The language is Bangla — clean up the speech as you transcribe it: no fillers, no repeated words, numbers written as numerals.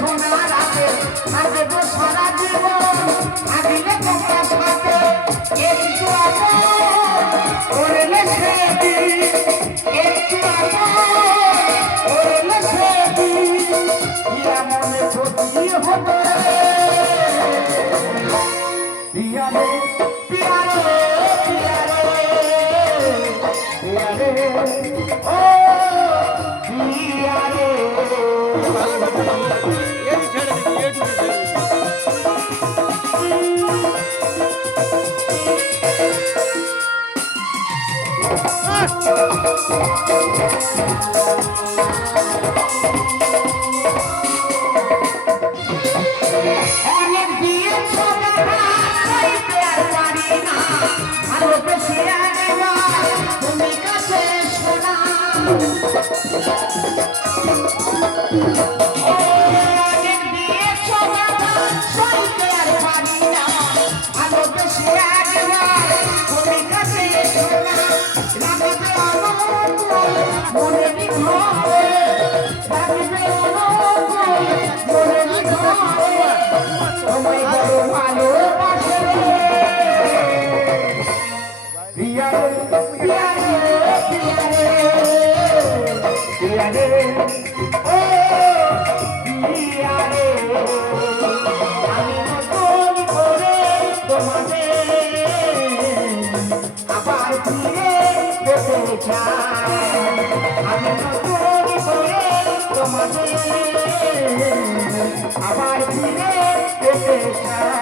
সোনা রাতে আগে তো সারা জীবন আগিলে তোমার সাথে একটু আপন করলে সেটি একটু আপন করলে সেটি এমন ক্ষতি হতো পিয়ারে পিয়ারে পিয়ারে পিয়ারে ও পিয়ারে অনেক দিয়ে সোনা হইতে আর পারি না ভালোবেসে একবার তুমি কাছে শোনা অনেক দিয়ে সোনা হইতে আর পারি না ভালোবেসে একবার তুমি কাছে শোনা লাগবে অনুকূল মনে ঘরে লাগবে অনুকূল মনে ঘরে তোমায় বড় ভালোবাসে পিয়ারে পিয়ারে পিয়ারে পিয়ারে ও পিয়ারে আমি নতুন করে তোমাদের আবার ফিরে পেতে চাই আমি নতুন করে তোমাদের আবার ফিরে পেতে চাই